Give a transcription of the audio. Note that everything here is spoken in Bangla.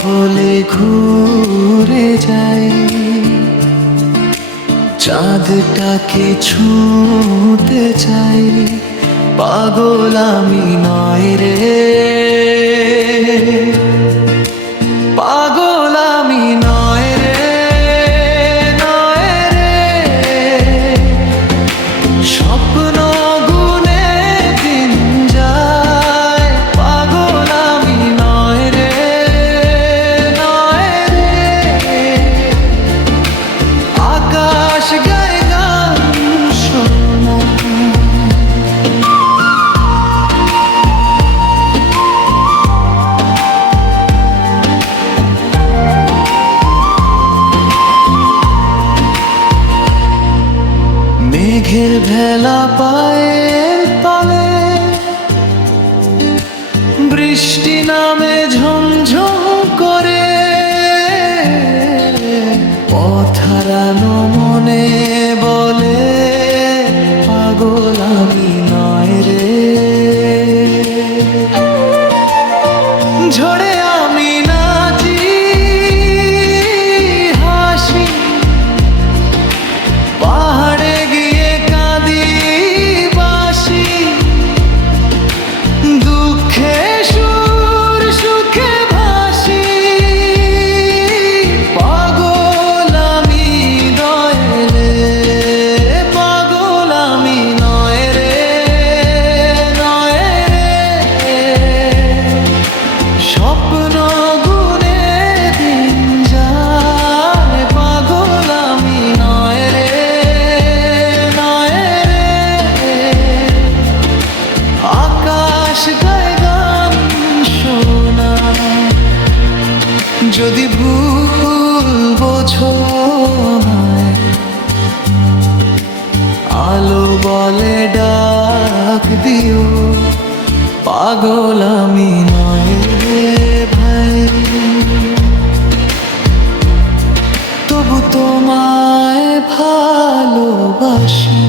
বলে ঘুরে যাই, চাঁদটাকে ছুঁতে চাই, পাগল আমি নয় রে, পাগল আমি নয় রে, নয় রে। স্বপ্ন গুনে দিন যায়, পাগল আমি নয় রে, নয় রে। আকাশ গায় গান শোনা, মেঘের ভেলা পায়ের তলে, বৃষ্টি নামে ঝমঝম করে, পথ হারানো মনে বলে পাগল আমি নয় রে। ঝড়ে আমি নাচি হাসি, পাহাড়ে গিয়ে কাঁদি বাসি, দুঃখে সুর সুখে ভাসি, পাগল আমি নয় রে, পাগল আমি নয় রে, নয় রে। স্বপ্ন গুনে দিন যায়, পাগল আমি নয় রে, নয় রে। আকাশ গায় গান শোনা, যদি ভুল বোঝো আমায়, আলো বলে ডাক দিও, পাগল আমি নয় রে ভাই, তবু তোমায় ভালোবাসি।